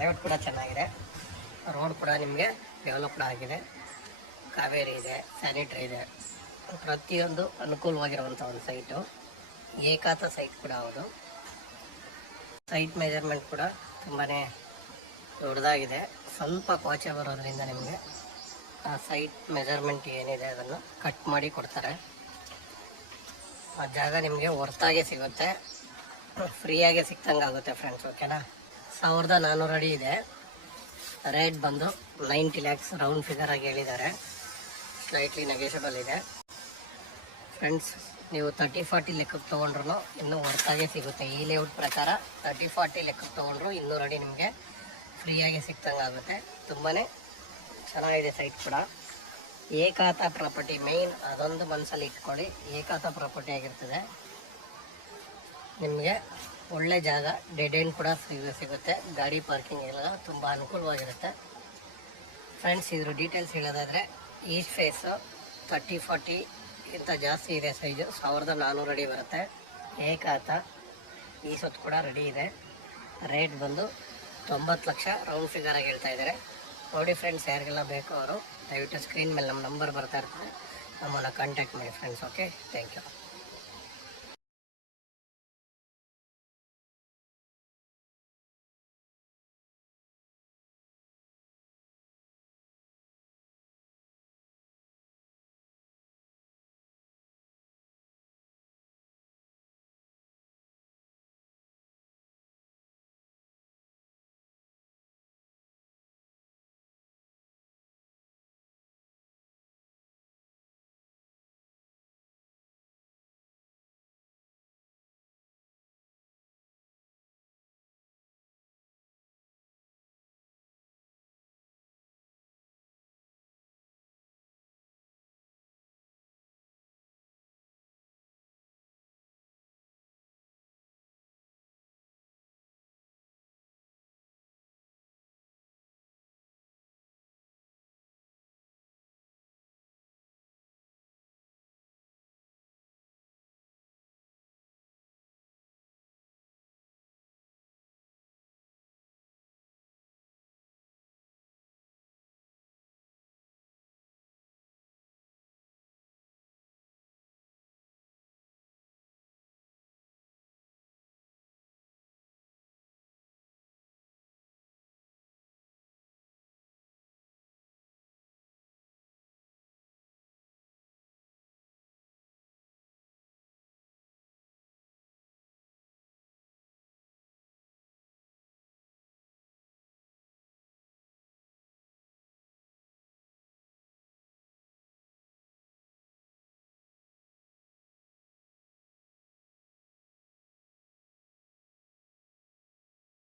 Layout ಕೂಡ ಚೆನ್ನಾಗಿದೆ, road ಕೂಡ ನಿಮಗೆ ಡೆವಲಪ್ಡ್ ಆಗಿದೆ, ಕಾವೇರಿ ಇದೆ, ಸ್ಯಾನಿಟ್ರಿ ಇದೆ, ಪ್ರತಿಯೊಂದು ಅನುಕೂಲವಾಗಿರುವಂಥ ಒಂದು ಸೈಟು. ಏಕಾತ ಸೈಟ್ ಕೂಡ ಹೌದು. ಸೈಟ್ ಮೆಜರ್ಮೆಂಟ್ ಕೂಡ ತುಂಬಾ ದೊಡ್ಡದಾಗಿದೆ. ಸ್ವಲ್ಪ ಕೋಚೆ ಬರೋದ್ರಿಂದ ನಿಮಗೆ ಆ ಸೈಟ್ ಮೆಜರ್ಮೆಂಟ್ ಏನಿದೆ ಅದನ್ನು ಕಟ್ ಮಾಡಿ ಕೊಡ್ತಾರೆ. ಆ ಜಾಗ ನಿಮಗೆ ಹೊರ್ತಾಗೆ ಸಿಗುತ್ತೆ, ಫ್ರೀಯಾಗೆ ಸಿಕ್ತಂಗೆ ಆಗುತ್ತೆ ಫ್ರೆಂಡ್ಸ್. ಓಕೆನಾ? 1400 ಅಡಿ ಇದೆ. ರೇಟ್ ಬಂದು 90 lakhs ರೌಂಡ್ ಫಿಗರ್ ಆಗಿ ಹೇಳಿದ್ದಾರೆ. ಸ್ಲೈಟ್ಲಿ ನೆಗೆಷಬಲ್ ಇದೆ ಫ್ರೆಂಡ್ಸ್. ನೀವು 30-40 ಲೆಕ್ಕಕ್ಕೆ ತೊಗೊಂಡ್ರು ಇನ್ನೂ ಹೊರ್ತಾಗೆ ಸಿಗುತ್ತೆ. ಈ ಲೇಔಟ್ ಪ್ರಕಾರ 30-40 ಲೆಕ್ಕಕ್ಕೆ ತೊಗೊಂಡ್ರು 200 ಅಡಿ ನಿಮಗೆ ಫ್ರೀಯಾಗಿ ಸಿಕ್ತಂಗೆ ಆಗುತ್ತೆ. ತುಂಬಾ ಚೆನ್ನಾಗಿದೆ ಸೈಟ್ ಕೂಡ. ಏಕಾತ ಪ್ರಾಪರ್ಟಿ ಮೇಯ್ನ್ ಅದೊಂದು ಮನಸ್ಸಲ್ಲಿ ಇಟ್ಕೊಳ್ಳಿ. ಏಕಾತ ಪ್ರಾಪರ್ಟಿ ಆಗಿರ್ತದೆ, ನಿಮಗೆ ಒಳ್ಳೆ ಜಾಗ, ಡೆಡ್ ಎಂಡ್ ಕೂಡ ಸಿಗುತ್ತೆ, ಗಾಡಿ ಪಾರ್ಕಿಂಗ್ ಎಲ್ಲ ತುಂಬ ಅನುಕೂಲವಾಗಿರುತ್ತೆ ಫ್ರೆಂಡ್ಸ್. ಇದ್ರ ಡೀಟೇಲ್ಸ್ ಹೇಳೋದಾದರೆ ಈಸ್ಟ್ ಫೇಸು 30-40 ಇಂತ ಜಾಸ್ತಿ ಇದೆ ಸೈಜು. 1400 ಅಡಿ ಬರುತ್ತೆ. ಏಕಾತ ಈ ಸೊತ್ತು ಕೂಡ ರೆಡಿ ಇದೆ. ರೇಟ್ ಬಂದು 90 ಲಕ್ಷ ರೌಂಡ್ ಫಿಗರ್ ಆಗಿ ಹೇಳ್ತಾ ಇದ್ದಾರೆ. ನೋಡಿ ಫ್ರೆಂಡ್ಸ್, ಯಾರಿಗೆಲ್ಲ ಬೇಕೋ ಅವರು ದಯವಿಟ್ಟು ಸ್ಕ್ರೀನ್ ಮೇಲೆ ನಮ್ಮ ನಂಬರ್ ಬರ್ತಾ ಇರ್ತದೆ, ನಮ್ಮನ್ನು ಕಾಂಟ್ಯಾಕ್ಟ್ ಮಾಡಿ ಫ್ರೆಂಡ್ಸ್. Okay, thank you.